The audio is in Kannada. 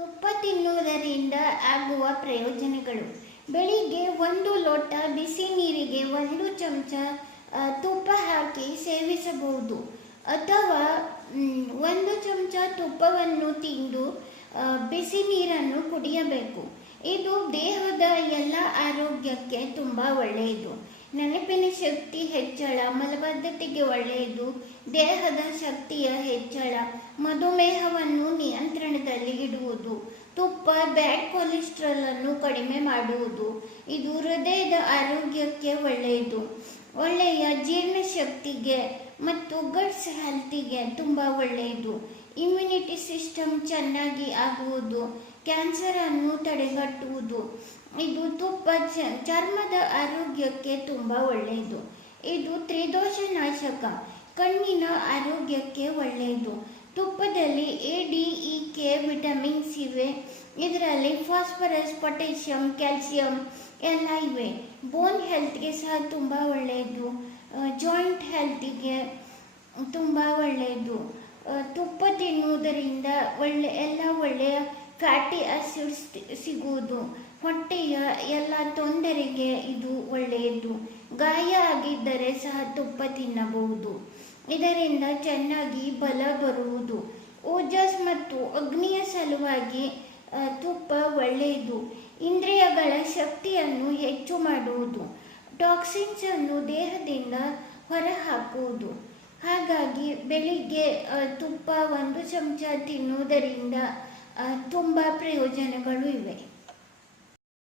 ತುಪ್ಪ ತಿನ್ನುವುದರಿಂದ ಆಗುವ ಪ್ರಯೋಜನಗಳು. ಬೆಳಿಗ್ಗೆ ಒಂದು ಲೋಟ ಬಿಸಿ ನೀರಿಗೆ ಒಂದು ಚಮಚ ತುಪ್ಪ ಹಾಕಿ ಸೇವಿಸಬಹುದು. ಅಥವಾ ಒಂದು ಚಮಚ ತುಪ್ಪವನ್ನು ತಿಂದು ಬಿಸಿ ನೀರನ್ನು ಕುಡಿಯಬೇಕು. ಇದು ದೇಹದ ಎಲ್ಲ ಆರೋಗ್ಯಕ್ಕೆ ತುಂಬ ಒಳ್ಳೆಯದು. ನೆನಪಿನ ಶಕ್ತಿ ಹೆಚ್ಚಳ, ಮಲಬದ್ಧತೆಗೆ ಒಳ್ಳೆಯದು. ದೇಹದ ಶಕ್ತಿಯ ಹೆಚ್ಚಳ, ಮಧುಮೇಹವನ್ನು ನಿಯಂತ್ರಣದಲ್ಲಿ ಇಡುವುದು ತುಪ್ಪ, ಬ್ಯಾಡ್ ಕೊಲೆಸ್ಟ್ರಾಲ್ ಅನ್ನು ಕಡಿಮೆ ಮಾಡುವುದು. ಇದು ಹೃದಯದ ಆರೋಗ್ಯಕ್ಕೆ ಒಳ್ಳೆಯದು. ಒಳ್ಳೆಯ ಜೀರ್ಣಶಕ್ತಿಗೆ ಮತ್ತು ಗಟ್ಸ್ ಹೆಲ್ತಿಗೆ ತುಂಬ ಒಳ್ಳೆಯದು. ಇಮ್ಯುನಿಟಿ ಸಿಸ್ಟಮ್ ಚೆನ್ನಾಗಿ ಆಗುವುದು. ಕ್ಯಾನ್ಸರ್ ಅನ್ನು ತಡೆಗಟ್ಟುವುದು. ಇದು ತುಪ್ಪ ಚರ್ಮದ ಆರೋಗ್ಯಕ್ಕೆ ತುಂಬ ಒಳ್ಳೆಯದು. ಇದು ತ್ರಿದೋಷ ನಾಶಕ ಕಣ್ಣಿನ ಆರೋಗ್ಯಕ್ಕೆ ಒಳ್ಳೆಯದು. ತುಪ್ಪದಲ್ಲಿ ಇವೆ. ಇದರಲ್ಲಿ ಫಾಸ್ಫರಸ್, ಪೊಟ್ಯಾಷಿಯಂ, ಕ್ಯಾಲ್ಸಿಯಂ ಎಲ್ಲ ಇವೆ. ಬೋನ್ ಹೆಲ್ತ್ಗೆ ಸಹ ತುಂಬ ಒಳ್ಳೆಯದು. ಜಾಯಿಂಟ್ ಹೆಲ್ತಿಗೆ ತುಂಬ ಒಳ್ಳೆಯದು. ತುಪ್ಪ ತಿನ್ನುವುದರಿಂದ ಒಳ್ಳೆ, ಎಲ್ಲ ಒಳ್ಳೆಯ ಫ್ಯಾಟಿ ಆಸಿಡ್ಸ್ ಸಿಗುವುದು. ಹೊಟ್ಟೆಯ ಎಲ್ಲ ತೊಂದರೆಗೆ ಇದು ಒಳ್ಳೆಯದು. ಗಾಯ ಆಗಿದ್ದರೆ ಸಹ ತುಪ್ಪ ತಿನ್ನಬಹುದು. ಇದರಿಂದ ಚೆನ್ನಾಗಿ ಬಲ ಬರುವುದು. ಓಜಸ್ ಮತ್ತು ಅಗ್ನಿಯ ಸಲುವಾಗಿ ತುಪ್ಪ ಒಳ್ಳೆಯದು. ಇಂದ್ರಿಯಗಳ ಶಕ್ತಿಯನ್ನು ಹೆಚ್ಚು ಮಾಡುವುದು. ಟಾಕ್ಸಿನ್ಸ್ ಅನ್ನು ದೇಹದಿಂದ ಹೊರಹಾಕುವುದು. ಹಾಗಾಗಿ ಬೆಳಿಗ್ಗೆ ತುಪ್ಪ ಒಂದು ಚಮಚ ತಿನ್ನುವುದರಿಂದ ತುಂಬ ಪ್ರಯೋಜನಗಳು ಇವೆ.